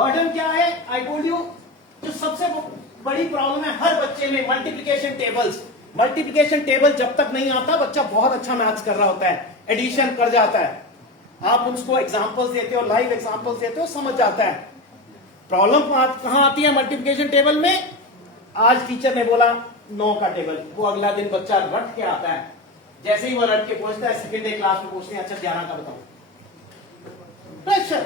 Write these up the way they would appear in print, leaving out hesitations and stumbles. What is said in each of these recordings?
Burden क्या है? I told you, जो सबसे बड़ी प्रॉब्लम है हर बच्चे में, मल्टीप्लिकेशन टेबल्स। मल्टीप्लिकेशन टेबल जब तक नहीं आता बच्चा बहुत अच्छा मैथ्स कर रहा होता है, एडिशन कर जाता है, आप उसको एग्जांपल्स देते हो, लाइव एग्जांपल्स देते हो, समझ जाता है। प्रॉब्लम कहां आती है मल्टीप्लिकेशन टेबल में? आज टीचर ने बोला 9 का टेबल, वो अगला दिन बच्चा रट के आता है, जैसे ही वो रट के पहुंचता है सेकेंड डे क्लास में पूछते हैं अच्छा 11 का बताओ। प्रेशर,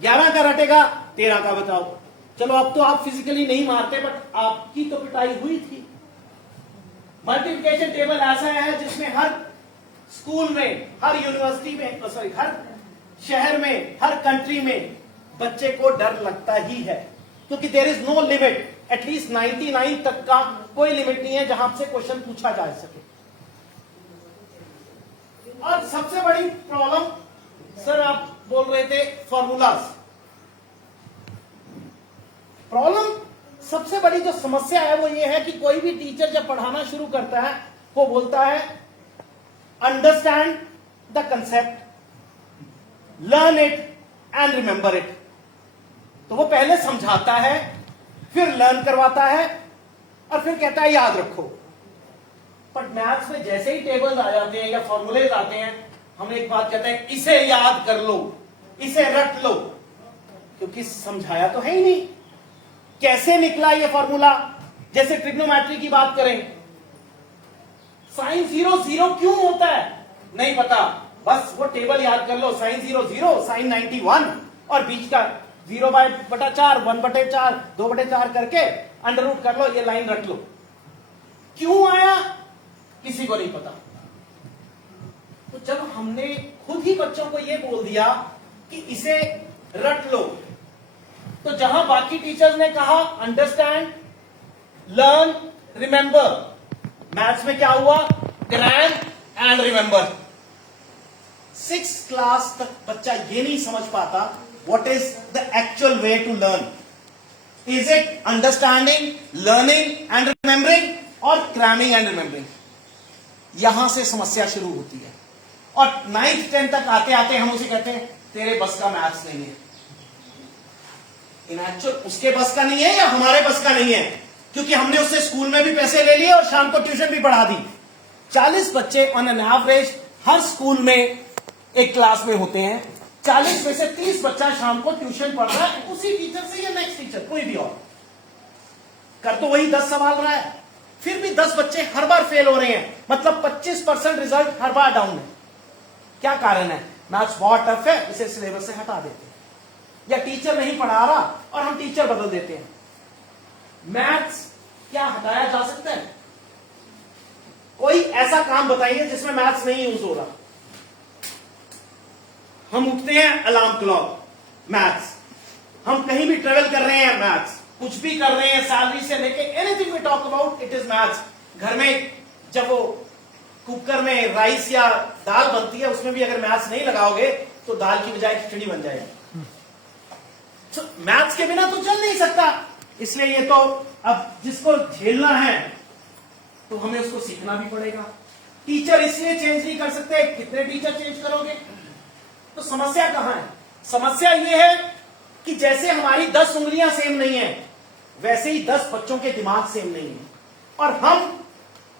11 का रटेगा, 13 का बताओ। चलो अब तो आप फिजिकली नहीं मारते, बट आपकी तो पिटाई हुई थी। मल्टीप्लिकेशन टेबल ऐसा है जिसमें हर स्कूल में, हर यूनिवर्सिटी में, सॉरी हर शहर में, हर कंट्री में बच्चे को डर लगता ही है, क्योंकि there is no limit. At least 99 तक का कोई लिमिट नहीं है जहां से क्वेश्चन पूछा जा सके। और सबसे बड़ी प्रॉब्लम, सर आप बोल रहे थे फॉर्मूलाज। प्रॉब्लम, सबसे बड़ी जो समस्या है वो ये है कि कोई भी टीचर जब पढ़ाना शुरू करता है वो बोलता है understand the concept, learn it and remember it. तो वो पहले समझाता है, फिर लर्न करवाता है, और फिर कहता है याद रखो। बट मैथ्स में जैसे ही टेबल्स आ जाते हैं या फॉर्मूलेज आते हैं, हम एक बात कहते हैं इसे याद कर लो, इसे रट लो, क्योंकि समझाया तो है ही नहीं। कैसे निकला ये फॉर्मूला? जैसे ट्रिग्नोमेट्री की बात करें, साइन 0 0 क्यों होता है नहीं पता, बस वो टेबल याद कर लो, साइन 0 0, साइन 91, और बीच का 0/4, 1/4, 2/4 करके अंडर रूट कर लो, ये लाइन रट लो। क्यों आया किसी को नहीं पता। तो जब हमने खुद ही बच्चों को ये बोल दिया कि इसे रट लो, तो जहां बाकी टीचर्स ने कहा अंडरस्टैंड, लर्न, रिमेंबर, मैथ्स में क्या हुआ? Cram and remember. 6th class तक बच्चा ये नहीं समझ पाता what is the actual way to learn. Is it understanding, learning and remembering, और क्रैमिंग एंड रिमेंबरिंग? यहां से समस्या शुरू होती है। और 9th 10th तक आते आते हम उसे कहते हैं तेरे बस का मैथ्स नहीं है। इन एक्चुअल उसके बस का नहीं है या हमारे बस का नहीं है, क्योंकि हमने उससे स्कूल में भी पैसे ले लिए और शाम को ट्यूशन भी पढ़ा दी। 40 बच्चे on an average her school में एक क्लास में होते हैं, 40 में से 30 बच्चा शाम को ट्यूशन पढ़ रहा है उसी टीचर से या नेक्स्ट टीचर, कोई भी और। कर तो वही 10 सवाल रहा है, फिर भी 10 बच्चे हर बार फेल हो रहे हैं, मतलब 25% रिजल्ट हर बार डाउन है। क्या कारण है? मैथ्स बहुत टफ है, इसे सिलेबस से हटा देते हैं, या टीचर नहीं पढ़ा रहा और हम टीचर बदल देते हैं। मैथ्स क्या हटाया जा सकता है? कोई ऐसा काम बताइए जिसमें मैथ्स नहीं यूज हो रहा। हम उठते हैं, अलार्म क्लॉक, मैथ्स। हम कहीं भी ट्रेवल कर रहे हैं, मैथ्स। कुछ भी कर रहे हैं, सैलरी से लेके anything we talk about, it is maths. घर में जब वो कुकर में राइस या दाल बनती है, उसमें भी अगर मैथ्स नहीं लगाओगे तो दाल की बजाय खिचड़ी बन जाएगी। तो मैथ्स के बिना तो चल नहीं सकता। इसलिए ये तो अब जिसको झेलना है तो हमें उसको सीखना भी पड़ेगा। टीचर इसलिए चेंज नहीं कर सकते, कितने टीचर चेंज करोगे? तो समस्या कहां है? समस्या ये है कि जैसे हमारी 10 उंगलियां सेम नहीं है, वैसे ही 10 बच्चों के दिमाग सेम नहीं है, और हम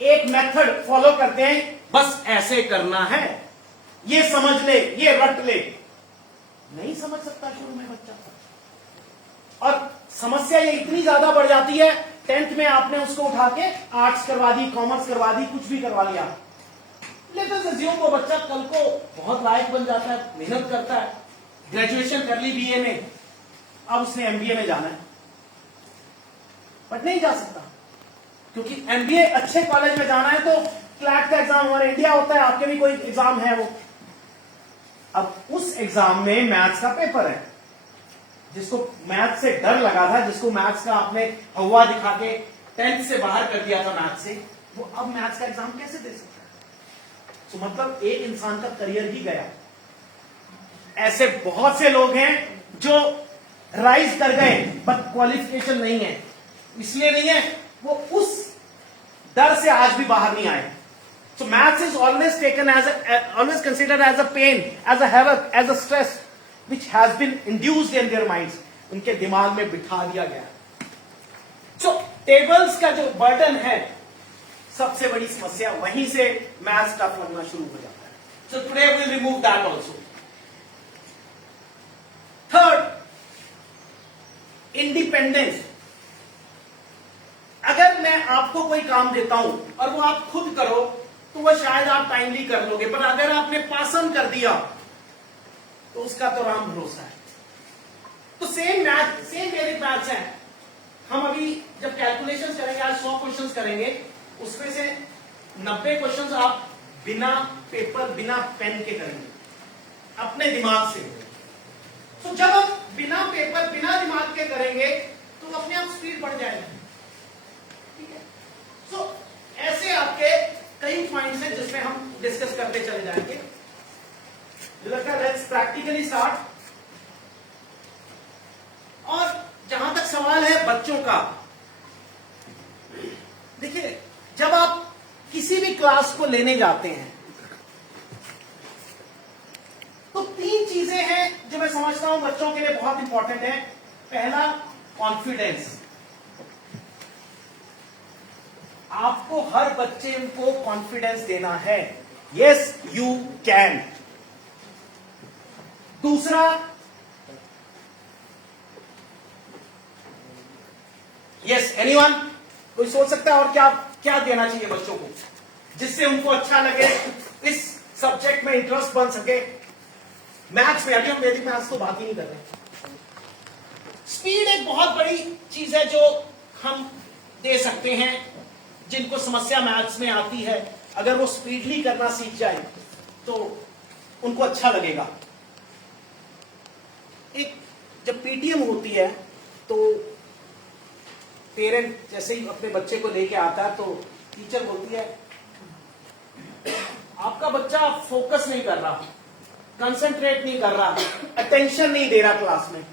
एक मेथड फॉलो करते हैं, बस ऐसे करना है, ये समझ ले, ये रट ले। नहीं समझ सकता शुरू में बच्चा। और समस्या ये इतनी ज्यादा बढ़ जाती है, 10th में आपने उसको उठा के आर्ट्स करवा दी, कॉमर्स करवा दी, कुछ भी करवा लिया। लेट अस अज्यूम वो बच्चा कल को बहुत लायक बन जाता है, मेहनत करता है, ग्रेजुएशन कर ली बीए में, अब उसने एमबीए में जाना है, बट नहीं जा सकता, क्योंकि एमबीए अच्छे कॉलेज में जाना है तो क्लैट का एग्जाम हमारे इंडिया होता है, आपके भी कोई एग्जाम है वो। अब उस एग्जाम में मैथ्स का पेपर है, जिसको मैथ्स से डर लगा था, जिसको मैथ्स का आपने हवा दिखा के 10th से बाहर कर दिया था मैथ्स से, वो अब मैथ्स का एग्जाम कैसे दे सकता है? तो मतलब एक इंसान का करियर ही गया। ऐसे बहुत से लोग हैं जो राइज कर गए बट क्वालिफिकेशन नहीं है। इसलिए नहीं है, वो उस डर से आज भी बाहर नहीं आए। So maths is always taken as always considered as a pain, as a havoc, as a stress which has been induced in their minds. उनके दिमाग में बिठा दिया गया। सो टेबल्स का जो बर्डन है, सबसे बड़ी समस्या वहीं से मैथ्स टफ लगना शुरू हो जाता है। So today we will remove that also. Third, independence. अगर मैं आपको कोई काम देता हूं और वो आप खुद करो तो वो शायद आप टाइमली कर लोगे, पर अगर आपने पास ऑन कर दिया तो उसका तो राम भरोसा है। तो सेम बेसिक मैथ्स है। हम अभी जब कैलकुलेशंस करेंगे, आज 100 क्वेश्चंस करेंगे, उसमें से 90 क्वेश्चंस आप बिना पेपर बिना पेन के करेंगे, अपने दिमाग से। तो जब हम बिना पेपर बिना दिमाग के करेंगे तो अपने आप स्पीड बढ़ जाएगी। ठीक है। सो ऐसे आपके कई पॉइंट्स हैं जिसमें हम डिस्कस करते चले जाएंगे। Let's practically start. और जहां तक सवाल है बच्चों का, देखिए जब आप किसी भी क्लास को लेने जाते हैं तो 3 चीजें हैं जो मैं समझता हूं बच्चों के लिए बहुत इंपॉर्टेंट है। पहला, कॉन्फिडेंस। आपको हर बच्चे को कॉन्फिडेंस देना है, यस यू कैन। दूसरा, यस एनीवन, कोई सोच सकता है और क्या क्या देना चाहिए बच्चों को जिससे उनको अच्छा लगे, इस सब्जेक्ट में इंटरेस्ट बन सके। मैथ्स में, अभी हम वैदिक मैथ्स तो बात ही नहीं कर रहे। स्पीड एक बहुत बड़ी चीज है जो हम दे सकते हैं जिनको समस्या मैथ्स में आती है। अगर वो स्पीडली करना सीख जाए तो उनको अच्छा लगेगा। एक जब पीटीएम होती है तो पेरेंट जैसे ही अपने बच्चे को लेके आता है तो टीचर बोलती है आपका बच्चा फोकस नहीं कर रहा, कंसंट्रेट नहीं कर रहा, अटेंशन नहीं दे रहा क्लास में।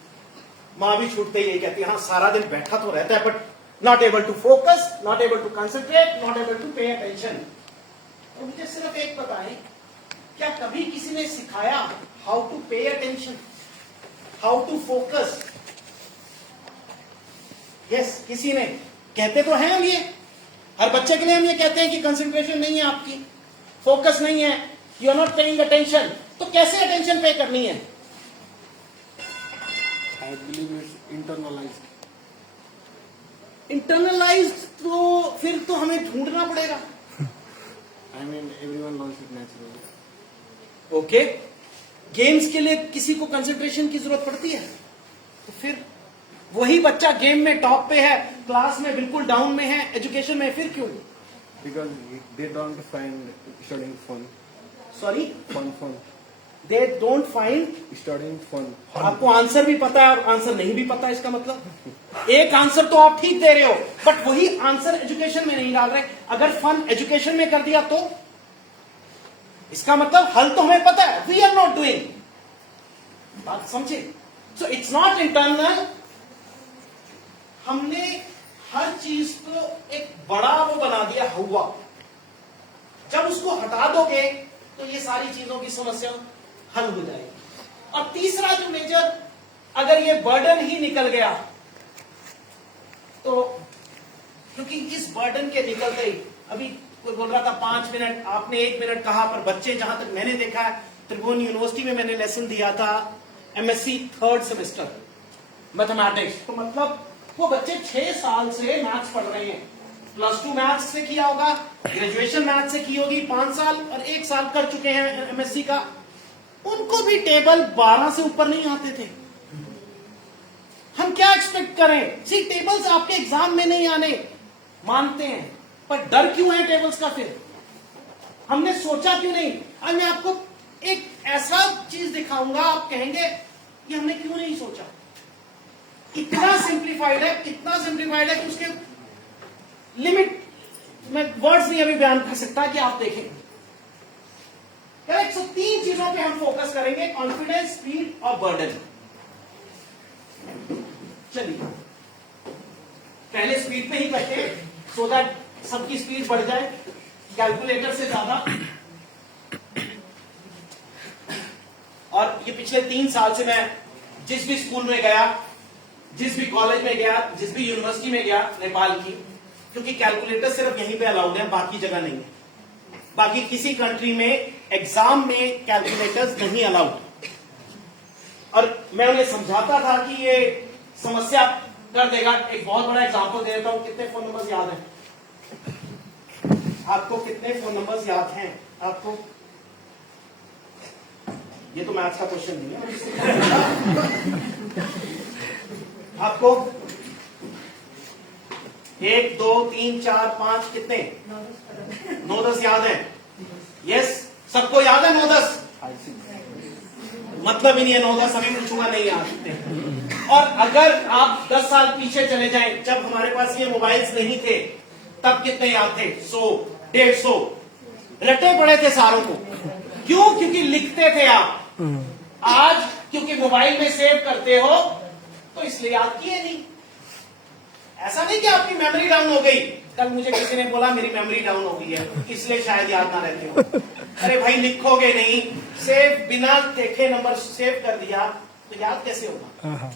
मां भी छूटते ही कहती है हाँ सारा दिन बैठा तो रहता है but not able to focus, not able to concentrate, not able to pay attention. और मुझे सिर्फ एक पता है, क्या कभी किसी ने सिखाया how to pay attention, how to focus? Yes, किसी ने? कहते तो हैं हम ये, हर बच्चे के लिए हम ये कहते हैं कि कंसंट्रेशन नहीं है आपकी, फोकस नहीं है, you are not paying attention. तो कैसे अटेंशन पे करनी है? I believe it's internalized. Internalised तो फिर तो हमें ढूंढना पड़ेगा। I mean, everyone learns it naturally. Okay, games के लिए किसी को कंसंट्रेशन की जरूरत पड़ती है, तो फिर वही बच्चा गेम में टॉप पे है, क्लास में बिल्कुल डाउन में है, एजुकेशन में फिर क्यों? Because they don't find studying fun. Sorry, Fun. They don't find. Studying fun. आपको आंसर भी पता है और आंसर नहीं भी पता है, इसका मतलब एक आंसर तो आप ठीक दे रहे हो बट वही आंसर एजुकेशन में नहीं डाल रहे। अगर फन एजुकेशन में कर दिया तो इसका मतलब हल तो हमें पता है, वी आर नॉट डूइंग। बात समझे? So it's not internal. हमने हर चीज को एक बड़ा वो बना दिया हुआ। जब उसको हटा दोगे तो ये सारी चीजों की समस्या हल हो जाएगी। और तीसरा जो मेजर, अगर ये बर्डन ही निकल गया तो, क्योंकि इस बर्डन के निकलते ही, अभी कोई बोल रहा था 5 मिनट, आपने 1 मिनट कहा, पर बच्चे जहां तक मैंने देखा है, त्रिभुवन यूनिवर्सिटी में मैंने लेसन दिया था एमएससी 3rd सेमेस्टर मैथमेटिक्स, तो मतलब वो बच्चे 6 साल से मैथ्स पढ़ रहे हैं। +2 मैथ्स से किया होगा, ग्रेजुएशन मैथ्स से की होगी 5 साल, और 1 साल कर चुके हैं एमएससी का। उनको भी टेबल 12 से ऊपर नहीं आते थे। हम क्या एक्सपेक्ट करें? सी, टेबल्स आपके एग्जाम में नहीं आने मानते हैं, पर डर क्यों है टेबल्स का? फिर हमने सोचा क्यों नहीं? आज मैं आपको एक ऐसा चीज दिखाऊंगा, आप कहेंगे कि हमने क्यों नहीं सोचा। इतना सिंप्लीफाइड है, इतना सिंप्लीफाइड है कि उसके लिमिट मैं वर्ड्स नहीं अभी बयान कर सकता कि आप देखें। करेक्ट। सो 3 चीजों पे हम फोकस करेंगे, कॉन्फिडेंस, स्पीड और बर्डन। चलिए पहले स्पीड पे ही करते हैं सो दैट सबकी स्पीड बढ़ जाए कैलकुलेटर से ज्यादा। और ये पिछले 3 साल से मैं जिस भी स्कूल में गया जिस भी कॉलेज में गया, जिस भी यूनिवर्सिटी में गया नेपाल की, क्योंकि कैलकुलेटर सिर्फ यहीं पे अलाउड है, बाकी जगह नहीं है। बाकी किसी कंट्री में एग्जाम में कैलकुलेटर्स नहीं अलाउड। और मैं उन्हें समझाता था कि ये समस्या कर देगा। एक बहुत बड़ा एग्जांपल दे देता हूं। कितने फोन नंबर्स याद हैं आपको? कितने फोन नंबर्स याद हैं आपको? ये तो मैथ्स का क्वेश्चन नहीं है आपको 1 2 3 4 5 कितने? 9-10 याद है? यस, सबको याद है 9-10? मतलब ही नहीं है 9-10, अभी पूछूंगा नहीं याद। और अगर आप 10 साल पीछे चले जाएं, जब हमारे पास ये मोबाइल्स नहीं थे, तब कितने याद थे? 100 150 रटे पड़े थे सारों को। क्यों? क्योंकि लिखते थे आप। आज क्योंकि मोबाइल में सेव करते हो तो इसलिए याद किए नहीं। ऐसा नहीं कि आपकी मेमोरी डाउन हो गई। कल मुझे किसी ने बोला मेरी मेमोरी डाउन हो गई है इसलिए शायद याद ना रहते हो। अरे भाई लिखोगे नहीं, सेव बिना देखे नंबर सेव कर दिया तो याद कैसे होगा?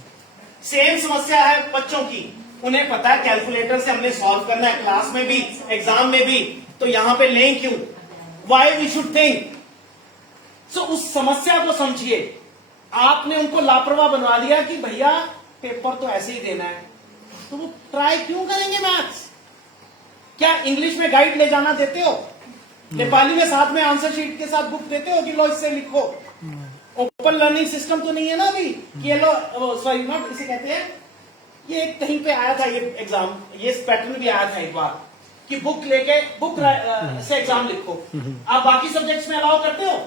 सेम समस्या है बच्चों की। उन्हें पता है कैलकुलेटर से हमने सॉल्व करना है, क्लास में भी एग्जाम में भी, तो यहां पे लें क्यों? Why we should think. So उस समस्या को समझिए। आपने उनको लापरवाह बनवा दिया कि भैया पेपर तो ऐसे ही देना है, तो वो ट्राई क्यों करेंगे मैथ्स? क्या इंग्लिश में गाइड ले जाना देते हो? नेपाली में साथ में आंसर शीट के साथ बुक देते हो कि लो इससे लिखो? ओपन लर्निंग सिस्टम तो नहीं है ना अभी कि ये लो, सॉरी नॉट, इसे कहते हैं, ये कहीं पे आया था ये एग्जाम, ये पैटर्न भी आया था एक बार कि बुक लेके बुक से एग्जाम लिखो। आप बाकी सब्जेक्ट्स में अलाउ करते हो,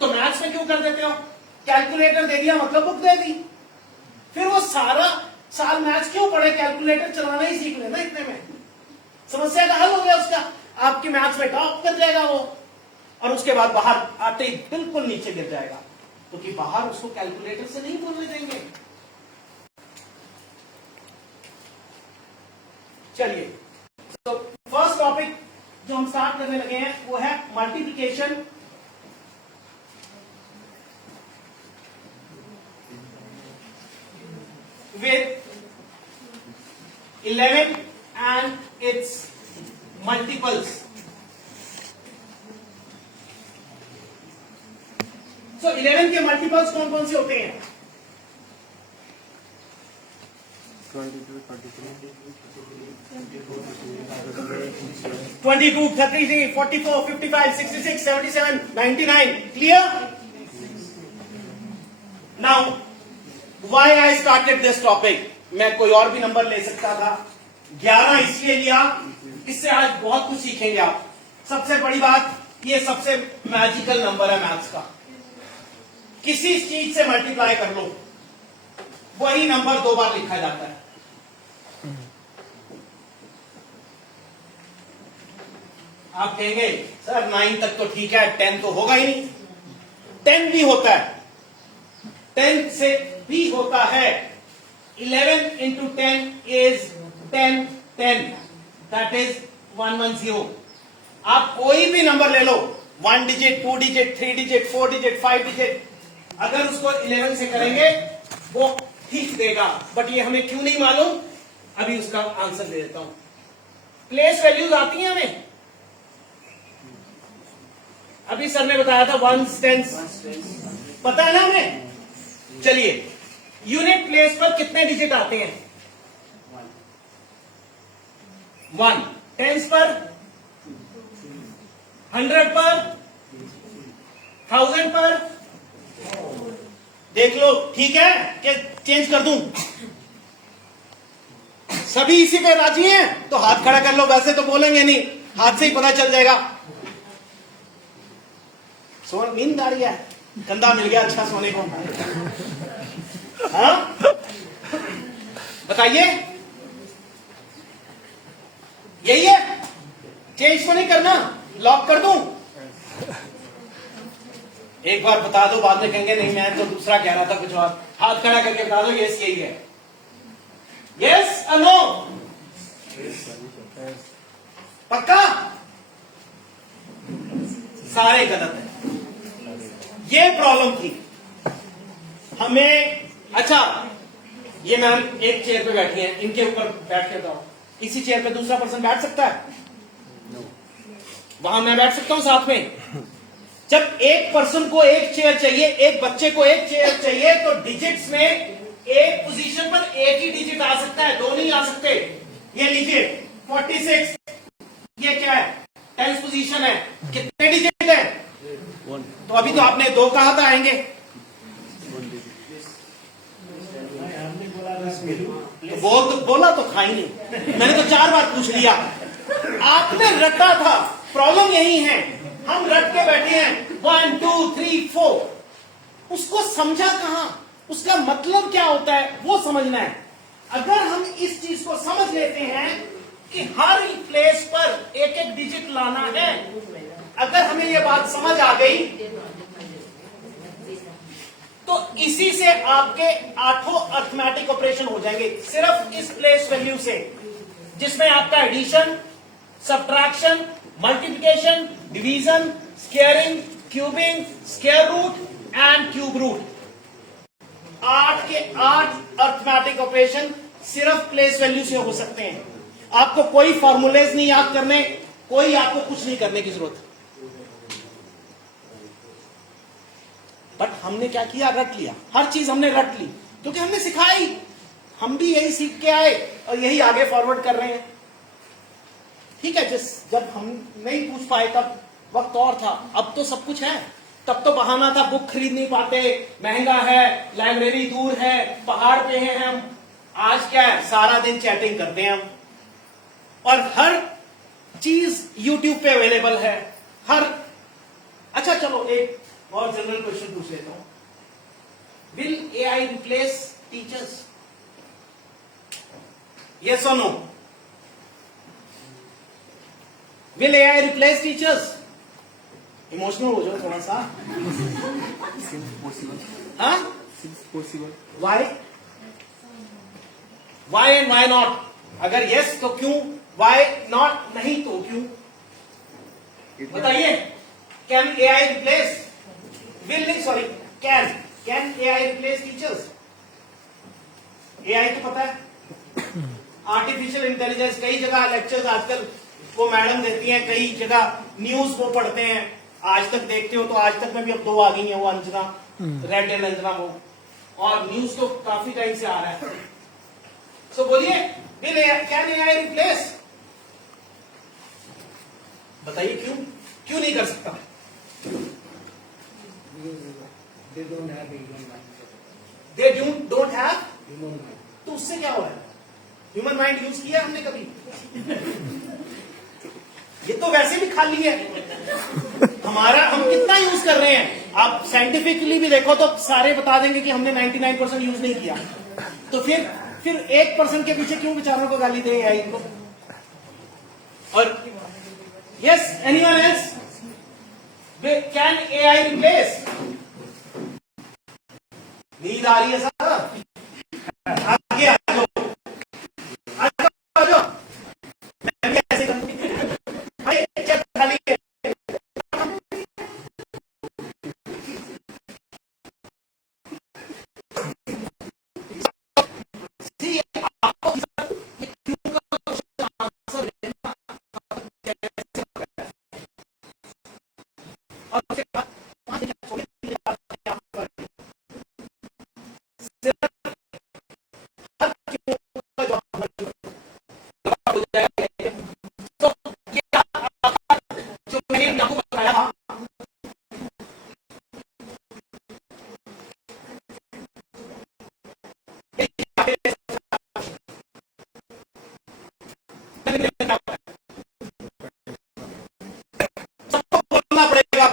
तो मैथ्स में क्यों कर देते हो? कैलकुलेटर दे दिया मतलब बुक दे दी। फिर वो सारा साल मैथ्स क्यों पढ़े? कैलकुलेटर चलाना ही सीख लेना, इतने में समस्या का हल हो गया उसका। आपकी मैथ्स में टॉप कर जाएगा वो, और उसके बाद बाहर आते ही बिल्कुल नीचे गिर जाएगा, क्योंकि बाहर उसको कैलकुलेटर से नहीं बोलने देंगे। चलिए, तो फर्स्ट टॉपिक जो हम स्टार्ट करने लगे हैं वो है multiplication with 11 and its multiples. So 11 के मल्टीपल्स कौन कौन से होते हैं? 22, 33, 22, 33, 44, 55, 66, 77, 99. Clear? Now, why I started this topic? मैं कोई और भी नंबर ले सकता था, 11 इसलिए लिया, इससे आज बहुत कुछ सीखेंगे आप। सबसे बड़ी बात, ये सबसे मैजिकल नंबर है मैथ्स का। किसी चीज से मल्टीप्लाई कर लो, वही नंबर 2 बार लिखा जाता है। आप कहेंगे सर 9 तक तो ठीक है, 10 तो होगा ही नहीं। 10 भी होता है, 10 से भी होता है। 11 into 10 is 10, 10. That is 110. आप कोई भी नंबर ले लो, 1 digit, 2 digit, 3 digit, 4 digit, 5 digit, अगर उसको 11 से करेंगे वो ठीक देगा। बट ये हमें क्यों नहीं मालूम, अभी उसका आंसर दे देता हूं। प्लेस वैल्यूज आती हैं हमें, अभी सर ने बताया था वंस, टेंस, पता है ना हमें। चलिए, यूनिट प्लेस पर कितने डिजिट आते हैं? 1। टेंस पर, 100 पर, 1000 पर, देख लो ठीक है कि चेंज कर दूं? सभी इसी पे राजी हैं तो हाथ खड़ा कर लो, वैसे तो बोलेंगे नहीं, हाथ से ही पता चल जाएगा। सोन नींद आ रही है, कंधा मिल गया अच्छा सोने को। हाँ बताइए, यही है, चेंज तो नहीं करना, लॉक कर दूं? एक बार बता दो, बाद में कहेंगे नहीं मैं तो दूसरा कह रहा था कुछ और। हाथ खड़ा करके बता दो यस यही है। यस और नो? पक्का? सारे गलत है। ये प्रॉब्लम थी हमें। अच्छा, ये मैम एक चेयर पे बैठी हैं, इनके ऊपर बैठ के बताओ, इसी चेयर पे दूसरा पर्सन बैठ सकता है? वहां मैं बैठ सकता हूं साथ में? जब एक पर्सन को एक चेयर चाहिए, एक बच्चे को एक चेयर चाहिए, तो डिजिट्स में एक पोजीशन पर एक ही डिजिट आ सकता है, दो नहीं आ सकते। ये लीजिए 46, ये क्या है? 10th पोजीशन है, कितने डिजिट है? तो अभी तो आपने दो कहा था आएंगे, तो बोला तो खा ही नहीं, मैंने तो 4 बार पूछ लिया, आपने रटा था। प्रॉब्लम यही है, हम रट के बैठे हैं 1 2 3 4, उसको समझा कहां, उसका मतलब क्या होता है वो समझना है। अगर हम इस चीज को समझ लेते हैं कि हर प्लेस पर एक एक डिजिट लाना है, अगर हमें ये बात समझ आ गई तो इसी से आपके 8 अर्थमेटिक ऑपरेशन हो जाएंगे, सिर्फ इस प्लेस वैल्यू से, जिसमें आपका addition, subtraction, multiplication, division, squaring, cubing, square root and cube root. 8 के 8 अर्थमेटिक ऑपरेशन सिर्फ प्लेस वैल्यू से हो सकते हैं। आपको कोई फॉर्मूलेज नहीं याद करने, कोई आपको कुछ नहीं करने की जरूरत। बट हमने क्या किया, रट लिया, हर चीज हमने रट ली, क्योंकि हमने सिखाई, हम भी यही सीख के आए और यही आगे फॉरवर्ड कर रहे हैं। ठीक है, जब हम नहीं पूछ पाए तब वक्त और था, अब तो सब कुछ है। तब तो बहाना था, बुक खरीद नहीं पाते, महंगा है, लाइब्रेरी दूर है, पहाड़ पे हैं हम। आज क्या है, सारा दिन चैटिंग करते हैं हम, और हर चीज यूट्यूब पे अवेलेबल है। अच्छा चलो एक और जनरल क्वेश्चन पूछ लेता हूं, will AI replace teachers? Yes और no? Will AI replace teachers? Emotional हो जाओ थोड़ा सा। Seems possible. हाँ, Seems possible. Why and why not? अगर यस तो क्यों, वाई नॉट नहीं तो क्यों? बताइए। Can AI replace? विल नहीं, sorry, can AI replace teachers? AI तो पता है, आर्टिफिशियल इंटेलिजेंस, कई जगह लेक्चर्स आजकल वो मैडम देती हैं, कई जगह न्यूज वो पढ़ते हैं, आज तक देखते हो तो आज तक में भी अब 2 आ गई है, वो अंजना, रेड एंड अंजना, वो, और न्यूज तो काफी टाइम से आ रहा है। सो बोलिए, कैन एआई रिप्लेस? बताइए क्यों नहीं कर सकता? They don't have human mind. They don't have? Human mind. तो उससे क्या हो रहा है? ह्यूमन माइंड यूज किया हमने कभी? ये तो वैसे भी खाली है, हम कितना यूज कर रहे हैं? आप साइंटिफिकली भी देखो तो सारे बता देंगे कि हमने 99% यूज नहीं किया। तो फिर 1% के पीछे क्यों बेचारों को गाली दे एआई को? और yes, anyone else? Can AI replace? नींद आ रही है सर? आगे आ जाओ, आ जाओ, मैं भी ऐसे करूंगी। भाई चेक खाली है। आपको आंसर देना और उसके बाद 5 मिनट छोड़ जो मैंने आपको बताया था, सबको बोलना पड़ेगा,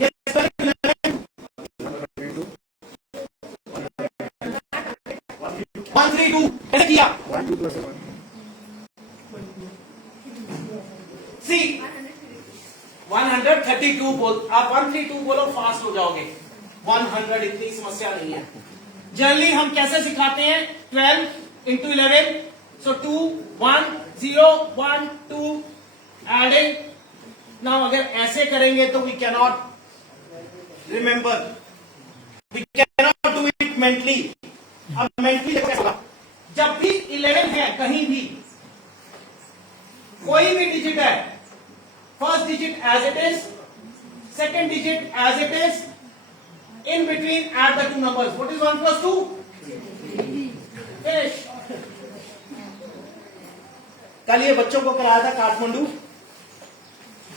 ये 132 कैसे किया? 1 2 plus 1. सी 132 बोल, आप 132 बोलो, फास्ट हो जाओगे। 100 इतनी समस्या नहीं है। जनरली हम कैसे सिखाते हैं? 12 into 11, so 2 1 0 1 2 एडिंग। नाउ अगर ऐसे करेंगे तो we cannot remember, we cannot do it mentally. अब मेंटली देखो कैसा होगा। जब भी 11 है कहीं भी, कोई भी डिजिट है, first digit as it is, second digit as it is, in between add the two numbers. What is 1 + 2? Finish. कल ये बच्चों को कराया था काठमांडू,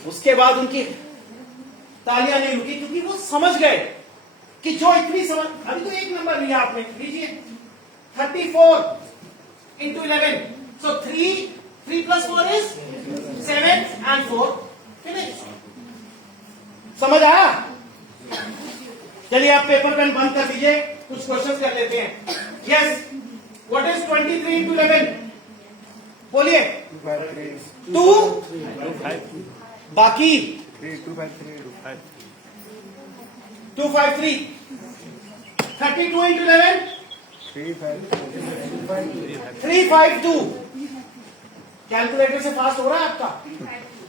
उसके बाद उनकी तालियां नहीं रुकी क्योंकि वो समझ गए कि जो इतनी समझ, अभी तो एक नंबर लिया आपने, लीजिए 34 into 11, so 3 + 4 is 7 and 4 finish। समझ आया? चलिए आप पेपर पेन बंद कर दीजिए, कुछ क्वेश्चंस कर लेते हैं। Yes, what is 23 into 11? बोलिए। 2 बाकी 253। 32 into 11? 352। कैलकुलेटर से फास्ट हो रहा है आपका?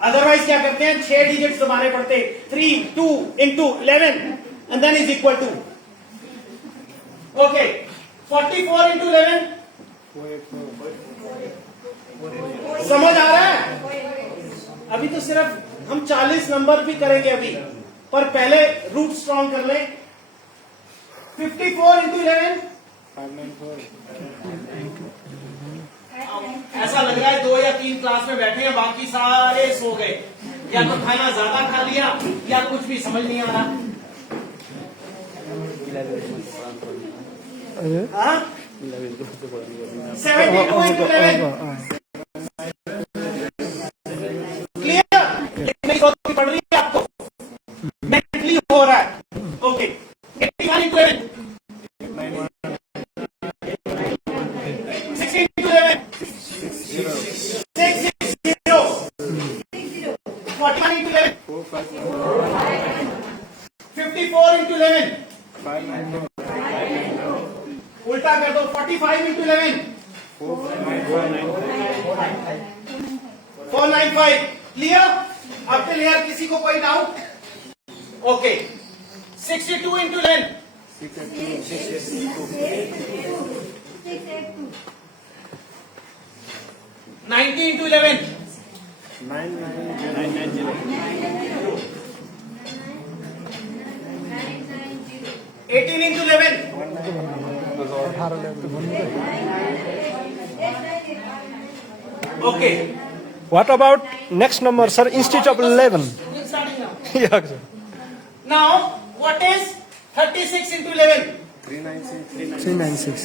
अदरवाइज क्या करते हैं, 6 डिजिट्स दबाने पड़ते, 3 2 into 11 and then is equal to, okay, 44 into 11। समझ आ रहा है? अभी तो सिर्फ हम 40 नंबर भी करेंगे अभी, पर पहले रूट स्ट्रॉन्ग कर लें। 54 into 11? 594। ऐसा लग रहा है 2 या 3 क्लास में बैठे हैं, बाकी सारे सो गए, या तो खाना ज्यादा खा लिया या कुछ भी समझ नहीं आ रहा। हाँ? 72 into 11? क्लियर? ये मेरी बात पढ़ रही है आपको, मेंटली हो रहा है। Okay, 81 into 11? 16 into 11? 660। 41 into 11? 54 into 11? 594। उल्टा कर दो, 45 into 11? 495। क्लियर? अब क्लियर? किसी को कोई doubt? Okay, 62 into 11? 90 into 11? 990। 18 into 11? Okay. What about next number, sir, instead of 11? Starting now. Yeah, sir. Now, what is 36 into 11? 396। 396.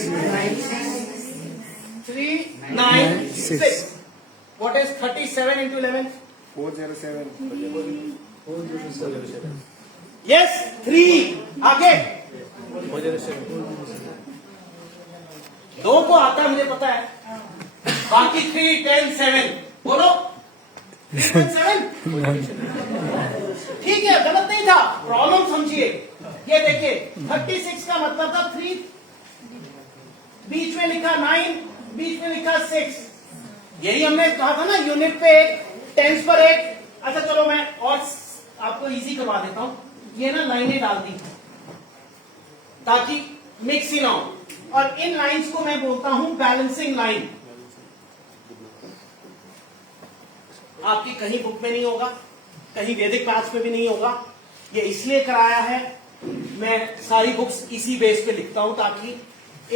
396. What is 37 into 11? 407। Yes, 3. आगे 2 को आता है मुझे पता है, बाकी 3 10 7 बोलो। 3 7 ठीक है, गलत नहीं था, प्रॉब्लम समझिए। ये देखिए 36 का मतलब था 3, बीच में लिखा 9, बीच में लिखा 6। यही हमने कहा था ना, यूनिट पे 1, टेंस पर 1। अच्छा चलो मैं और आपको इजी करवा देता हूं, ये ना लाइनें डाल दी ताकि मिक्स ही ना हो, और इन लाइंस को मैं बोलता हूं बैलेंसिंग लाइन। आपकी कहीं बुक में नहीं होगा, कहीं वैदिक मैथ्स में भी नहीं होगा। ये इसलिए कराया है, मैं सारी बुक्स इसी बेस पे लिखता हूं ताकि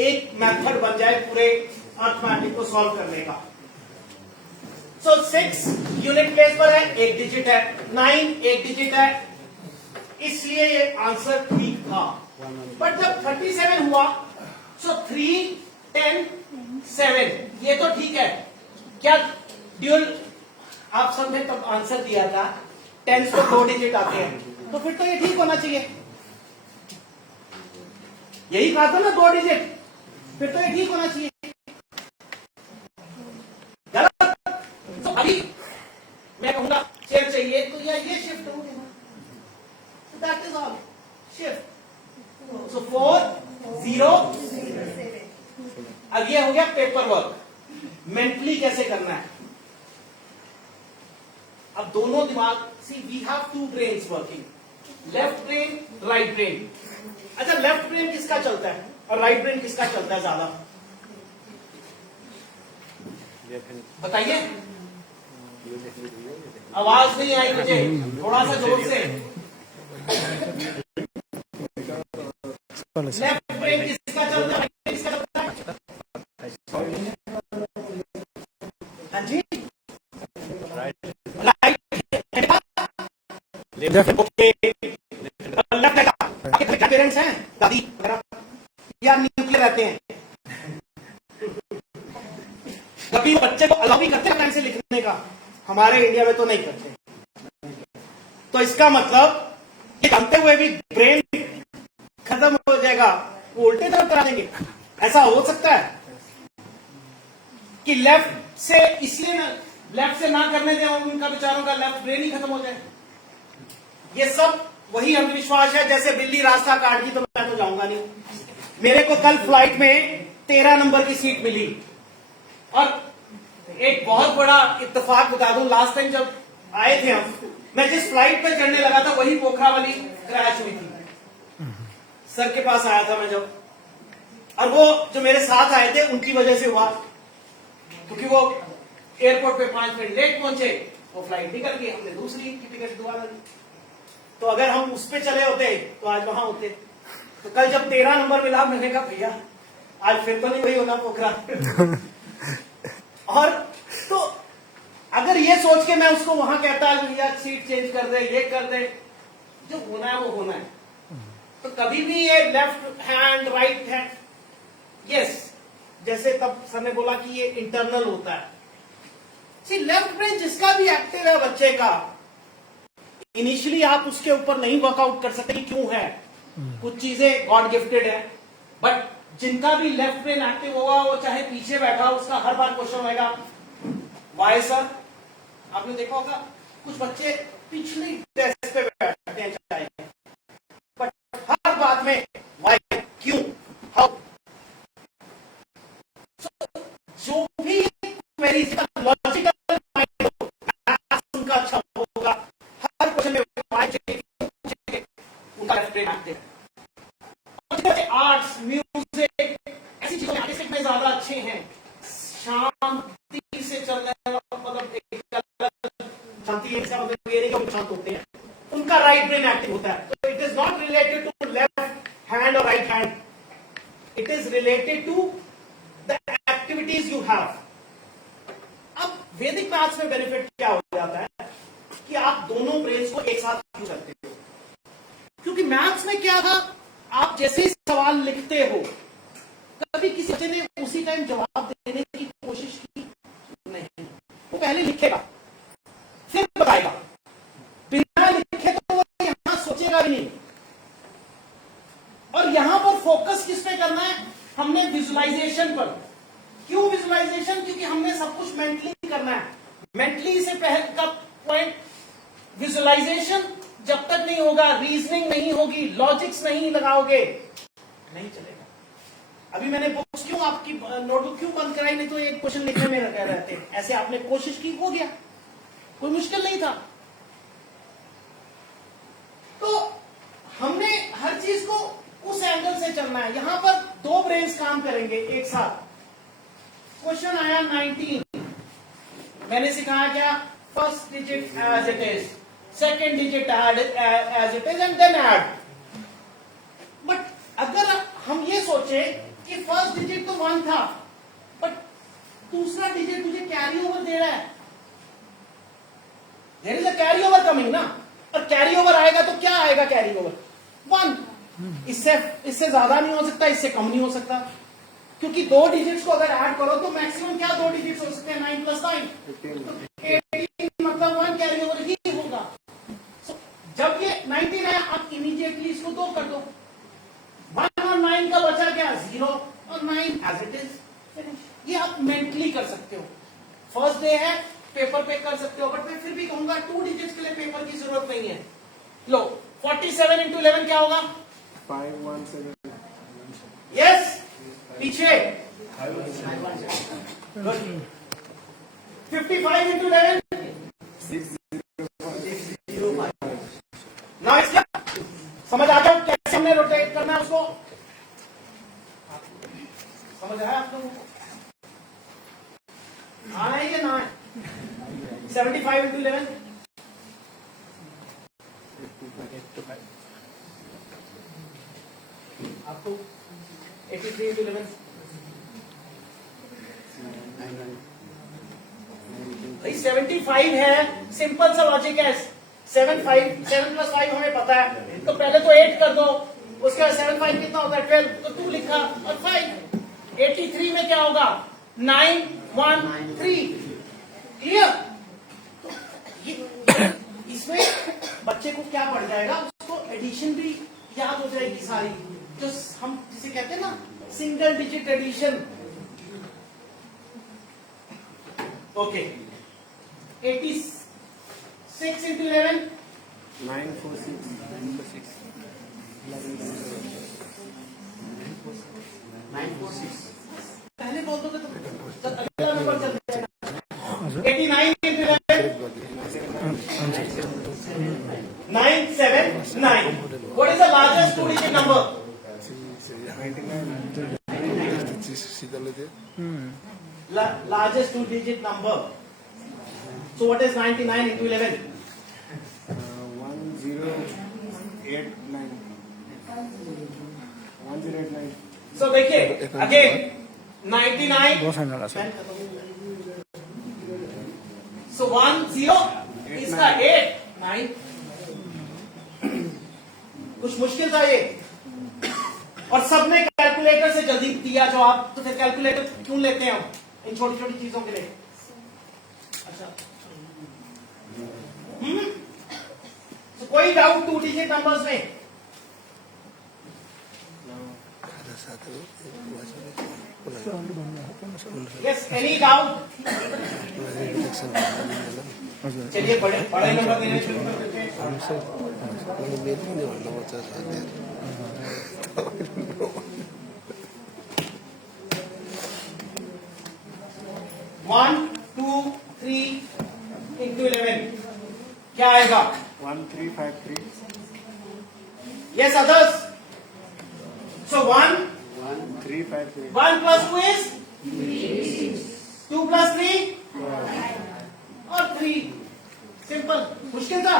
एक मेथड बन जाए पूरे अर्थमैटिक को सॉल्व करने का। सो 6 यूनिट प्लेस पर है, 1 डिजिट है, 9 1 डिजिट है, इसलिए ये आंसर ठीक था। बट जब 37 हुआ, सो 3 10 7 ये तो ठीक है। क्या ड्यूल आप समझे तब आंसर दिया था, 10 को 2 डिजिट आते हैं, तो फिर तो ये ठीक होना चाहिए। यही कहा था ना 2 डिजिट, फिर तो ये ठीक होना चाहिए। गलत? तो अभी मैं कहूंगा शेयर चाहिए तो या ये शिफ्ट हो गया, दैट इज ऑल शिफ्ट। सो 4 0। अब ये हो गया पेपर वर्क, मेंटली कैसे करना है। अब दोनों दिमाग, see we have 2 brains working, left brain right brain. अच्छा लेफ्ट ब्रेन किसका चलता है? और राइट ब्रेन किसका चलता है ज्यादा? बताइए। आवाज नहीं आई मुझे, थोड़ा सा जोर से। लेफ्ट ब्रेन किसका चलता है, किसका चलता है? हाँ जी, राइट। ओके, लेफ्ट पेरेंट्स हैं, दादी वगैरह, या न्यूक्लियर रहते हैं? कभी बच्चे को अलाउ भी करते हैं से लिखने का? हमारे इंडिया में तो नहीं करते। तो इसका मतलब ये जानते हुए भी ब्रेन खत्म हो जाएगा, वो उल्टे तरफ करा देंगे। ऐसा हो सकता है कि लेफ्ट से इसलिए लेफ्ट से ना करने दें उनका बेचारों का लेफ्ट ब्रेन ही खत्म हो जाए। ये सब वही अंधविश्वास है, जैसे बिल्ली रास्ता काट गई तो मैं तो जाऊंगा नहीं। मेरे को कल फ्लाइट में 13 नंबर की सीट मिली, और एक बहुत बड़ा इत्तेफाक बता दूं, लास्ट टाइम जब आए थे हम, मैं जिस फ्लाइट पे चढ़ने लगा था वही पोखरा वाली क्रैश हुई थी। सर के पास आया था मैं जब, और वो जो मेरे साथ आए थे उनकी वजह से हुआ, क्योंकि वो एयरपोर्ट पे 5 मिनट लेट पहुंचे, वो फ्लाइट निकल गई, हमने दूसरी की टिकट दोबारा ली। तो अगर हम उस पे चले होते तो आज वहां होते। तो कल जब 13 नंबर मिला, मैंने कहा भैया आज फिर तो नहीं वही होना पोखरा। और तो अगर ये सोच के मैं उसको वहां कहता भैया सीट चेंज कर दे, ये कर दे, जो होना है वो होना है। तो कभी भी ये left hand right hand, yes, जैसे तब सर ने बोला कि ये इंटरनल होता है। सी लेफ्ट ब्रेन जिसका भी एक्टिव है बच्चे का, इनिशियली आप उसके ऊपर नहीं वर्कआउट कर सकते क्यों है, कुछ चीजें गॉड गिफ्टेड है, बट जिनका भी लेफ्ट ब्रेन एक्टिव होगा, वो चाहे पीछे बैठा हो, उसका हर बार क्वेश्चन होगा वाई सर। आपने देखा होगा कुछ बच्चे पिछली डेस्क पे बैठते हैं चाहे, बट हर बात में वाई, क्यों, हाउ। जो भी लॉजिकल माइंड हो, उनका अच्छा होगा, हर क्वेश्चन में वाई चाहिए, उनका लेफ्ट ब्रेन एक्टिव है। आर्ट्स, म्यूजिक, ऐसी चीजों आर्टिस्टिक में ज्यादा अच्छे हैं, शांति से चलने वाला, मतलब शांति एक मतलब ये नहीं कि शांत होते हैं, उनका राइट ब्रेन एक्टिव होता है। तो it is not related to left hand और right hand, it is related to the activities you have. अब वैदिक मैथ्स में बेनिफिट क्या हो जाता है कि आप दोनों ब्रेन्स को एक साथ यूज करते हो, क्योंकि मैथ्स में क्या था, आप जैसे ही सवाल लिखते हो, कभी किसी बच्चे ने उसी टाइम जवाब देने की कोशिश की नहीं, वो पहले लिखेगा फिर बताएगा, बिना लिखे तो वो यहां सोचेगा भी नहीं। और यहां पर फोकस किस पे करना है, हमने विजुअलाइजेशन पर। क्यों विजुअलाइजेशन? क्योंकि हमने सब कुछ मेंटली करना है। मेंटली से पहले का पॉइंट विजुअलाइजेशन जब तक नहीं होगा, रीजनिंग नहीं होगी, लॉजिक्स नहीं लगाओगे, नहीं चलेगा। अभी मैंने बुक्स क्यों, आपकी नोटबुक क्यों बंद कराई, नहीं तो एक क्वेश्चन लिखने में लगे रहते। ऐसे आपने कोशिश की, हो गया, कोई मुश्किल नहीं था। तो हमने हर चीज को उस एंगल से चलना है। यहां पर दो ब्रेन्स काम करेंगे एक साथ। क्वेश्चन आया 19, मैंने सिखाया क्या, first digit as it is, second digit as it is, and then add. But अगर हम ये सोचे कि फर्स्ट डिजिट तो 1 था, बट दूसरा डिजिट मुझे कैरी ओवर दे रहा है, there is a carry over coming ना, और कैरी ओवर आएगा तो क्या आएगा, कैरी ओवर 1। इससे ज्यादा नहीं हो सकता, इससे कम नहीं हो सकता, क्योंकि 2 डिजिट्स को अगर ऐड करो तो मैक्सिमम क्या 2 डिजिट्स हो सकते हैं, 9 + 9 18, मतलब 1 कैरी ओवर ही होगा। जब ये 19 है, आप इमीडिएटली इसको 2 कर दो, 1 और 9 का बचा क्या, 0 और 9 एज इट इज, फिनिश। ये आप मेंटली कर सकते हो। फर्स्ट डे है, पेपर पे कर सकते हो, बट मैं फिर भी कहूंगा 2 डिजिट्स के लिए पेपर की जरूरत नहीं है। लो 47 × 11 क्या होगा, 517। यस, पीछे 55 × 11 नाइस। समझ आ गया कैसे हमने रोटेट करना है उसको। समझ आया आप लोगों को? आना है या ना है? 75 into 11 आपको 83 into 11 भाई 75 है, सिंपल सा लॉजिक है। 7 plus 5 हमें पता है, तो पहले तो 8 कर दो, उसके बाद 7 5 कितना होता है 12, तो 2 लिखा और 5। 83 में क्या होगा 9 1 3। क्लियर? इसमें बच्चे को क्या पड़ जाएगा, उसको एडिशन भी याद हो जाएगी सारी, जो हम जिसे कहते हैं ना single digit addition. Okay 86 into 11 946 पहले बोल दोगे तो अगला नंबर चल जाएगा। 89 into 11 979। What is the largest two digit number? Largest two digit number. So what is 99 into 11? 1089 1089 So देखिए again 99 so 10 इसका 8 9 कुछ मुश्किल था ये, और सबने कैलकुलेटर से जल्दी दिया जवाब, तो फिर कैलकुलेटर क्यों लेते हैं हम इन छोटी छोटी चीजों के लिए? अच्छा तो कोई डाउट 2 डिजिट नंबर्स में? Yes any doubt? चलिए बड़े बड़े नंबर देने शुरू कर देते हैं। 1 2 3 into 11 क्या आएगा? 1353 Yes others? So 1 1353 1 plus 2 is 2 plus 3 और 3। सिंपल। मुश्किल था?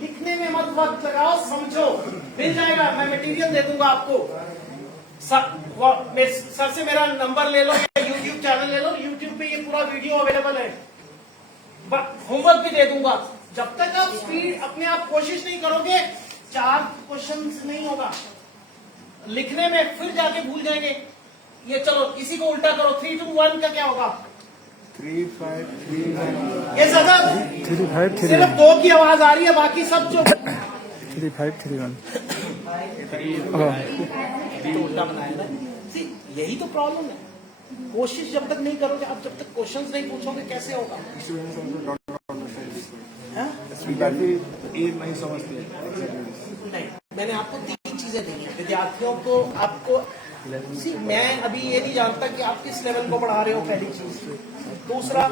लिखने में मत वक्त लगाओ, समझो, मिल जाएगा। मैं मटेरियल दे दूंगा आपको। सर से मेरा नंबर ले लो या यूट्यूब चैनल ले लो, यूट्यूब पे ये पूरा वीडियो अवेलेबल है। होमवर्क भी दे दूंगा। जब तक आप स्पीड अपने आप कोशिश नहीं करोगे 4 क्वेश्चंस नहीं होगा। लिखने में फिर जाके भूल जाएंगे। ये चलो इसी को उल्टा करो, 3 to 1 का क्या होगा? 3539 ये सदा 3531 सिर्फ 2 की आवाज आ रही है, बाकी सब जो 3531 उल्टा बनाया ना। See, यही तो प्रॉब्लम है। कोशिश जब तक नहीं करोगे, आप जब तक क्वेश्चंस नहीं पूछोगे कैसे होगा? हाँ? ये नहीं समझते। नहीं, मैंने आपको 3 चीजें दी हैं विद्यार्थियों को। आपको मैं अभी ये नहीं जानता कि आप किस लेवल को पढ़ा रहे हो, पहली चीज। दूसरा,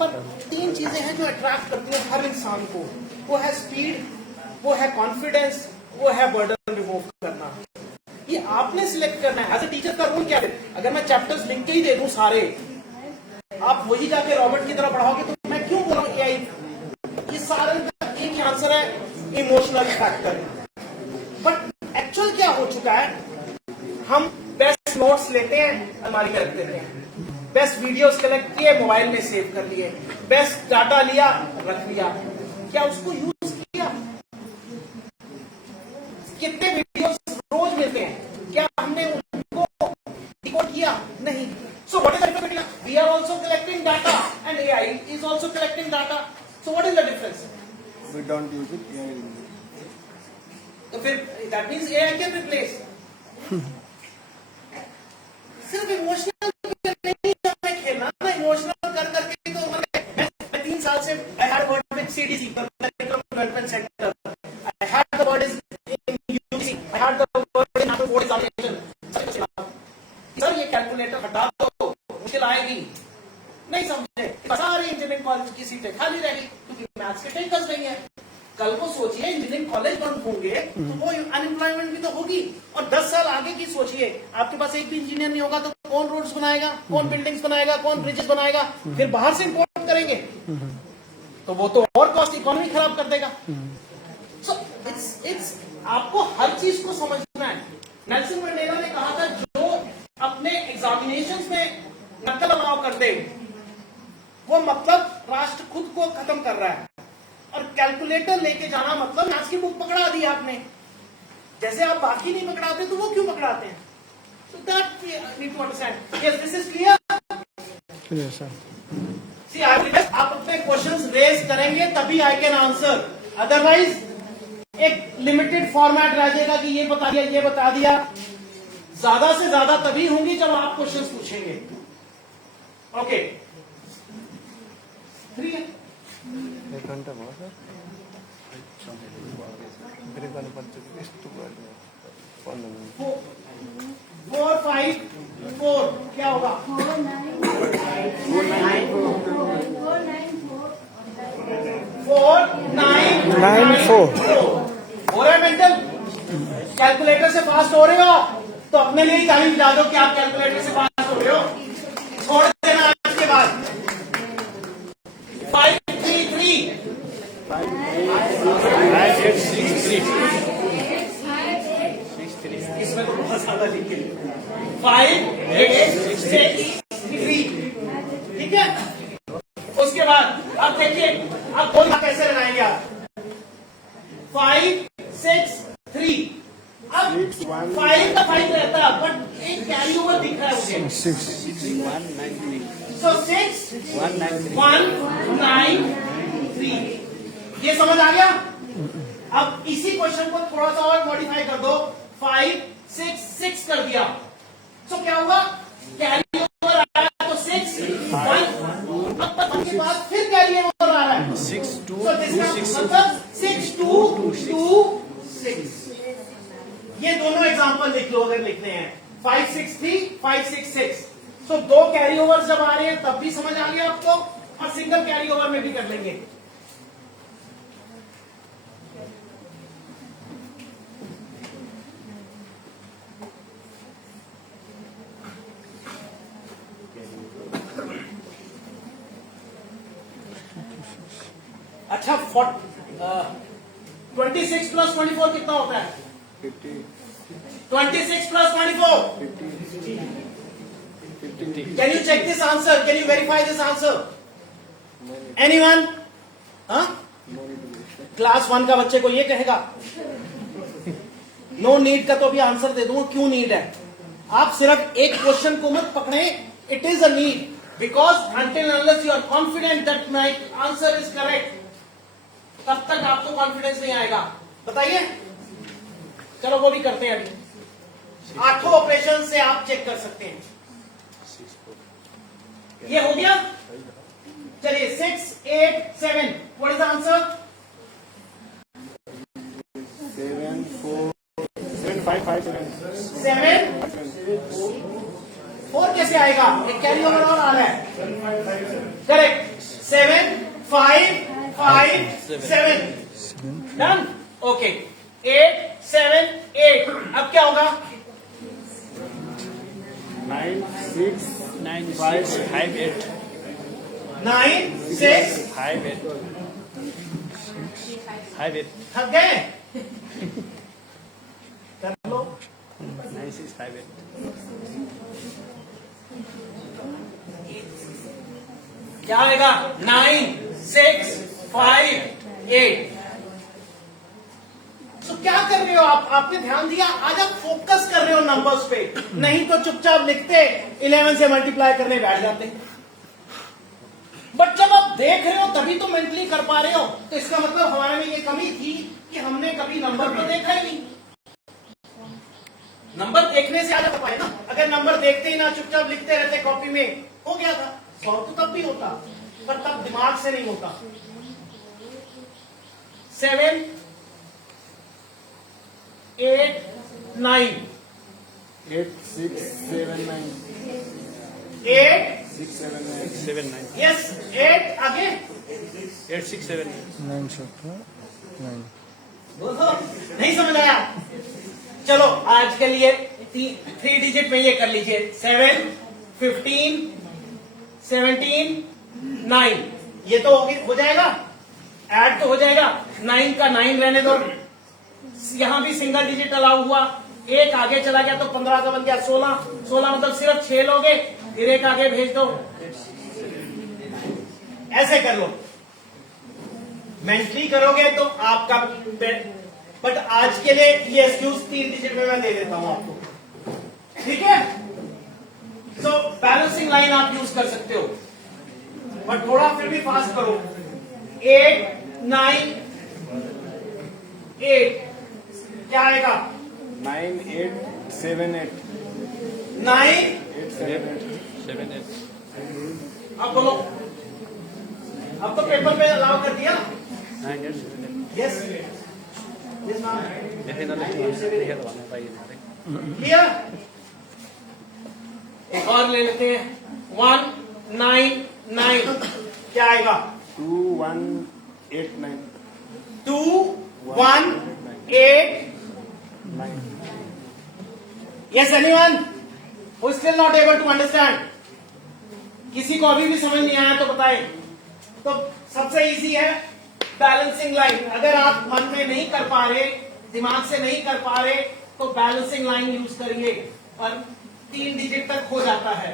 पर 3 चीजें हैं जो अट्रैक्ट करती हैं हर इंसान को। वो है स्पीड, वो है कॉन्फिडेंस, वो है बर्डन रिमूव करना। ये आपने सिलेक्ट करना है। एज ए टीचर का रोल क्या है? अगर मैं चैप्टर्स लिख के ही दे दूं सारे, आप वही जाके रॉबर्ट की तरह पढ़ाओगे तो मैं क्यों बोलूं एआई? ये सारे एक ही आंसर है, इमोशनल फैक्टर। बट एक्चुअल क्या हो चुका है, हम बेस्ट नोट्स लेते हैं, अलमारी में रख देते हैं। बेस्ट वीडियोस कलेक्ट किए, मोबाइल में सेव कर लिए। बेस्ट डाटा लिया, रख लिया। क्या उसको यूज किया? कितने वीडियोस रोज मिलते हैं, क्या हमने उनको डिकोड किया? नहीं। So what is the difference? We are also collecting data and AI is also collecting data. So what is the difference? We don't use it. AI will use it. तो फिर that means AI can replace. सिर्फ emotional नहीं हमें खेलना ना, emotional कर करके तो मैं 3 साल से I had word with CDC development sector. I had the word is in UC, I had the word in automotive. Sir ये कैलकुलेटर हटा दो, मुश्किल आएगी। नहीं समझे, सारे इंजीनियरिंग कॉलेज की सीटें खाली रहेगी क्योंकि मैथ्स के टेकर्स नहीं है। कल को सोचिए इंजीनियरिंग कॉलेज बंद होंगे तो वो अनएम्प्लॉयमेंट भी तो होगी। और 10 साल आगे की सोचिए, आपके पास एक भी इंजीनियर नहीं होगा तो कौन रोड्स बनाएगा, कौन बिल्डिंग्स बनाएगा, कौन ब्रिजेस बनाएगा, फिर बाहर से इंपोर्ट करेंगे तो वो तो और कॉस्ट इकोनॉमी खराब कर देगा। सो इट्स आपको हर चीज को समझना है। नेल्सन मंडेला ने कहा था जो अपने एग्जामिनेशंस में नकल अलाउ कर दे वो मतलब राष्ट्र खुद को खत्म कर रहा है। और कैलकुलेटर लेके जाना मतलब मैथ्स की बुक पकड़ा दी आपने, जैसे आप बाकी नहीं पकड़ाते तो वो क्यों पकड़ाते हैं? So that we need to understand. Yes, this is clear. Clear, sir. See, आप अपने क्वेश्चंस रेज करेंगे तभी आई कैन आंसर, अदरवाइज एक लिमिटेड फॉर्मेट रह जाएगा कि ये बता दिया, ये बता दिया। ज्यादा से ज्यादा तभी होंगी जब आप क्वेश्चंस पूछेंगे। ओके, 3 है। 1 घंटा हुआ सर, ब्रेक वाले बच्चे को इस तो 15 मिनट 4 5 4 क्या होगा? 494 हो रहा है मेंटल? कैलकुलेटर से फास्ट हो रहे हो तो अपने लिए ही टाइम दिला दो कि आप कैलकुलेटर से फास्ट हो रहे हो, छोड़ देना आज के बाद। 5 3 3 इसमें तो बहुत ज्यादा लिखे 5 8 6 3, ठीक है। उसके बाद आप देखिए आप बोल कैसे बनाएंगे आप 5 6 3। अब 5 का 5 रहता है बट एक कैरी ओवर दिख रहा है मुझे, 6 सो 6 1 9 3। ये समझ आ गया? अब इसी क्वेश्चन को थोड़ा सा और मॉडिफाई कर दो, 5 6 6 कर दिया, सो क्या होगा? कैरी ओवर आ रहा है तो 6 1, अब के बाद फिर कैरी ओवर आ रहा है 6 2 मतलब 6 2 2 6। ये दोनों एग्जांपल लिख लो अगर लिखने हैं, 5 6 3 5 6 6। सो 2 कैरी ओवर जब आ रहे हैं तब भी समझ आ गया आपको, और सिंगल कैरी ओवर में भी कर लेंगे। अच्छा 26 प्लस 24 कितना होता है? 26 plus 24 Can you check this answer? Can you verify this answer? Anyone? हाँ? क्लास 1 का बच्चे को ये कहेगा नो नीड का तो अभी आंसर दे दूंगा क्यों नीड है। आप सिर्फ एक क्वेश्चन को मत पकड़े, it is a need, because until unless you are confident that my answer is correct, तब तक आपको कॉन्फिडेंस नहीं आएगा। बताइए, चलो वो भी करते हैं अभी। 8 ऑपरेशन से आप चेक कर सकते हैं। ये हो गया, चलिए 6 8 7, व्हाट इज द आंसर? 7 4 7 5 5 7 4 कैसे आएगा? एक कैरी ओवर और आ रहा है, करेक्ट। 7 5 5 7 डन। ओके 8 7 8, अब क्या होगा? 9 6 9 5 5 8 9 6 5 8 5 8 थक गए? कर लो। 9 6 5 8 क्या आएगा? 9 6 5 8। तो क्या कर रहे हो आप? आपने ध्यान दिया? आज आप फोकस कर रहे हो नंबर्स पे, नहीं तो चुपचाप लिखते 11 से मल्टीप्लाई करने बैठ जाते। बट जब आप देख रहे हो तभी तो मेंटली कर पा रहे हो, तो इसका मतलब हमारे में ये कमी थी कि हमने कभी नंबर को देखा ही नहीं। नंबर देखने से आगे पाए ना, अगर नंबर देखते ही ना चुपचाप लिखते रहते कॉपी में, हो गया था। सॉल्व तो तब भी होता, पर तब दिमाग से नहीं होता। 7 8 9 8 6 7 9 8 6 7 9 7 9 यस 8 आगे 8 6 7 9 9 7 बोलो, नहीं समझ आया? चलो आज के लिए 3 डिजिट में ये कर लीजिए, 7, 15, 17, 9। ये तो हो जाएगा, ऐड तो हो जाएगा। 9 का 9 रहने दो, यहां भी सिंगल डिजिट अलाउ हुआ। एक आगे चला गया तो 15 का बन गया 16। 16 मतलब सिर्फ 6 लोगे, फिर एक आगे भेज दो, ऐसे कर लो। मेंटली करोगे तो आपका, बट आज के लिए ये एक्सक्यूज 3 डिजिट में मैं दे देता हूं आपको, ठीक है? सो बैलेंसिंग लाइन आप यूज कर सकते हो, बट थोड़ा फिर भी फास्ट करो। 8, 9, 8 क्या आएगा? 9, 8, 7, 8. 9, 8, 7, 8. अब बोलो, अब तो पेपर पे अलाउ कर दिया। Yes clear? एक और ले लेते हैं, 1, 9, 9 क्या आएगा? 2, 1, 8, 9. 2, 1, 8, 9. Yes, anyone who is still not able to understand? किसी को अभी भी समझ नहीं आया तो बताएं। तो सबसे इजी है बैलेंसिंग लाइन। अगर आप मन में नहीं कर पा रहे, दिमाग से नहीं कर पा रहे, तो बैलेंसिंग लाइन यूज करिए और 3 डिजिट तक हो जाता है।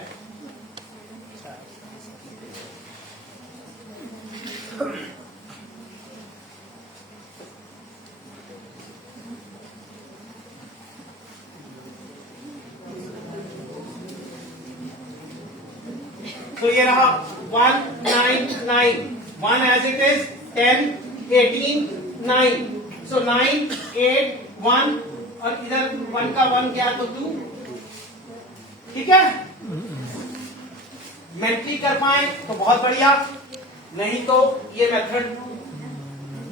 तो ये रहा 1, 9, 9, 1 as it is, 10, 18, 9. So 9, 8, 1 और इधर 1 का 1 क्या तो 2, ठीक है? मेंटली कर पाए तो बहुत बढ़िया, नहीं तो ये मेथड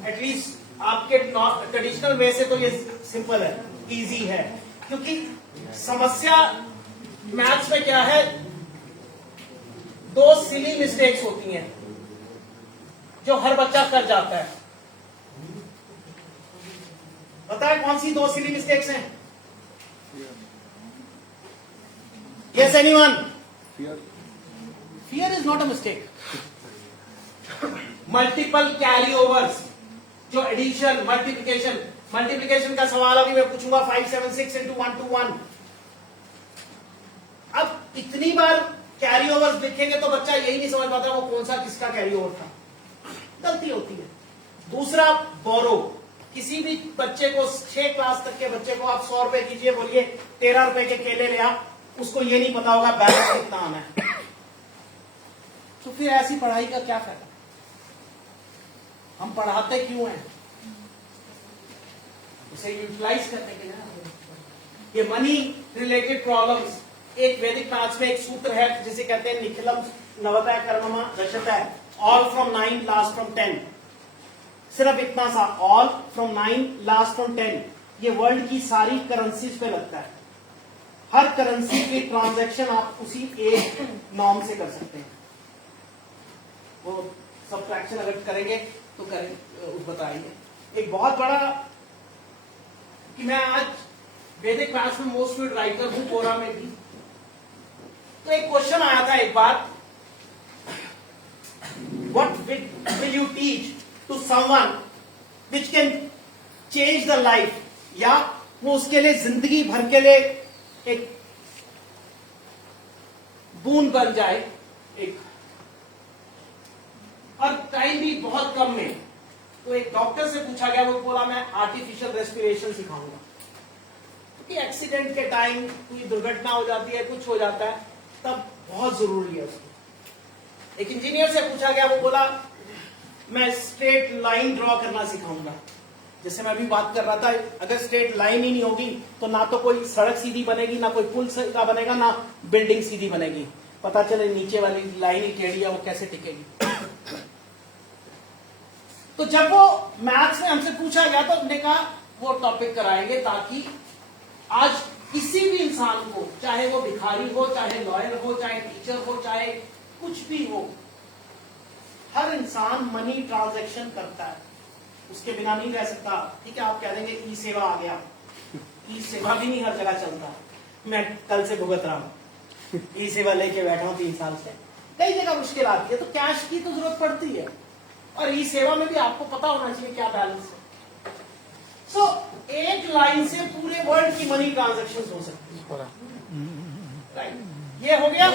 एटलीस्ट आपके ट्रेडिशनल वे से तो ये सिंपल है, इजी है। क्योंकि समस्या मैथ्स में क्या है, 2 सिली मिस्टेक्स होती हैं जो हर बच्चा कर जाता है। पता है कौन सी 2 सिली मिस्टेक्स हैं? Yes anyone? Fear. Fear is not a mistake. Multiple carry overs, जो एडिशन, मल्टीप्लिकेशन का सवाल अभी मैं पूछूंगा, 5, 7, 6 into 1 to 1। अब इतनी बार कैरी ओवर्स लिखेंगे तो बच्चा यही नहीं समझ पाता वो कौन सा किसका कैरी ओवर था, गलती होती है। दूसरा, बोरो, किसी भी बच्चे को 6 क्लास तक के बच्चे को आप 100 रुपए कीजिए, बोलिए 13 रुपए के केले ले आ, उसको ये नहीं पता होगा बैलेंस कितना आना है। तो फिर ऐसी पढ़ाई का क्या फायदा? हम पढ़ाते क्यों हैं? उसे यूटिलाइज करने के लिए। ये मनी रिलेटेड प्रॉब्लम्स, एक वैदिक मैथ्स में एक सूत्र है जिसे कहते हैं निखिलम नवतय कर्ममा दशतय, ऑल फ्रॉम 9 लास्ट फ्रॉम 10। सिर्फ इतना सा, ऑल फ्रॉम 9 लास्ट फ्रॉम 10, ये वर्ल्ड की सारी करेंसीज पे लगता है। हर करेंसी की ट्रांजैक्शन आप उसी एक नॉर्म से कर सकते हैं। वो सब्ट्रैक्शन अगर करेंगे तो करेंगे, बताइए। एक बहुत बड़ा कि मैं आज वैदिक मैथ्स में मोस्ट फील्ड राइटर हूं, कोरा में भी। तो एक क्वेश्चन आया था एक बार, what will you teach to someone which can change the life, या वो उसके लिए जिंदगी भर के लिए एक बूंद बन जाए, एक, और टाइम भी बहुत कम में। तो एक डॉक्टर से पूछा गया, वो बोला मैं आर्टिफिशियल रेस्पिरेशन सिखाऊंगा, क्योंकि एक्सीडेंट के टाइम कोई दुर्घटना हो जाती है, कुछ हो जाता है, तब बहुत जरूरी है उसको। एक इंजीनियर से पूछा गया, वो बोला मैं स्ट्रेट लाइन ड्रॉ करना सिखाऊंगा। जैसे मैं अभी बात कर रहा था, अगर स्ट्रेट लाइन ही नहीं होगी तो ना तो कोई सड़क सीधी बनेगी, ना कोई पुल सीधा बनेगा, ना बिल्डिंग सीधी बनेगी। पता चले नीचे वाली लाइन ही टेढ़ी है, वो कैसे टिकेगी। तो जब वो मैथ्स में हमसे पूछा गया तो हमने कहा वो टॉपिक कराएंगे, ताकि आज किसी भी इंसान को, चाहे वो भिखारी हो, चाहे लॉयर हो, चाहे टीचर हो, चाहे कुछ भी हो, हर इंसान मनी ट्रांजैक्शन करता है। उसके बिना नहीं रह सकता, ठीक है, आप कह देंगे ई सेवा आ गया, ई सेवा भी नहीं हर जगह चलता। मैं कल से भुगत रहा हूँ, ई सेवा लेके बैठा हूँ 3 साल से, कई जगह मुश्किल आती है, तो कैश की तो जरूरत पड़ती है, और ई सेवा में भी आपको पता होना चाहिए क्या बैलेंस है। सो एक लाइन से पूरे वर्ल्ड की मनी ट्रांजेक्शन हो सकती है, राइट? ये हो गया।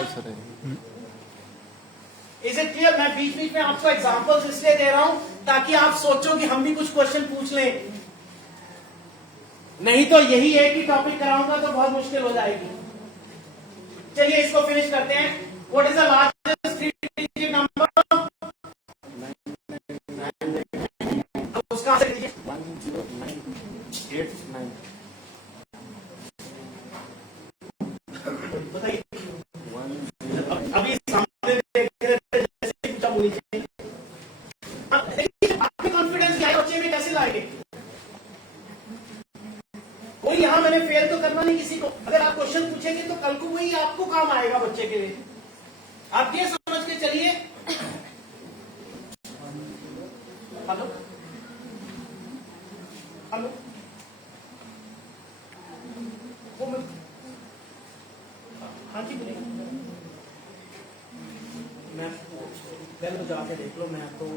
Is it clear? मैं बीच बीच में आपको एग्जांपल्स इसलिए दे रहा हूं ताकि आप सोचो कि हम भी कुछ क्वेश्चन पूछ लें, नहीं तो यही एक ही टॉपिक कराऊंगा तो बहुत मुश्किल हो जाएगी। चलिए इसको फिनिश करते हैं। What is the largest 3 digit number? उसका आंसर दीजिए। 109889। बताइए। अभी सामने देख रहे थे, जैसे पूछा बोली चाहिए। आपके कॉन्फिडेंस क्या है, बच्चे में कैसे लाएंगे? कोई यहां मैंने फेल तो करना नहीं किसी को। अगर आप क्वेश्चन पूछेंगे तो कल को वही आपको काम आएगा बच्चे के लिए। आप ये समझ के चलिए। हेलो हेलो, हाँ जी बोलिए। मैं बेल बजा के देख लो, मैं तो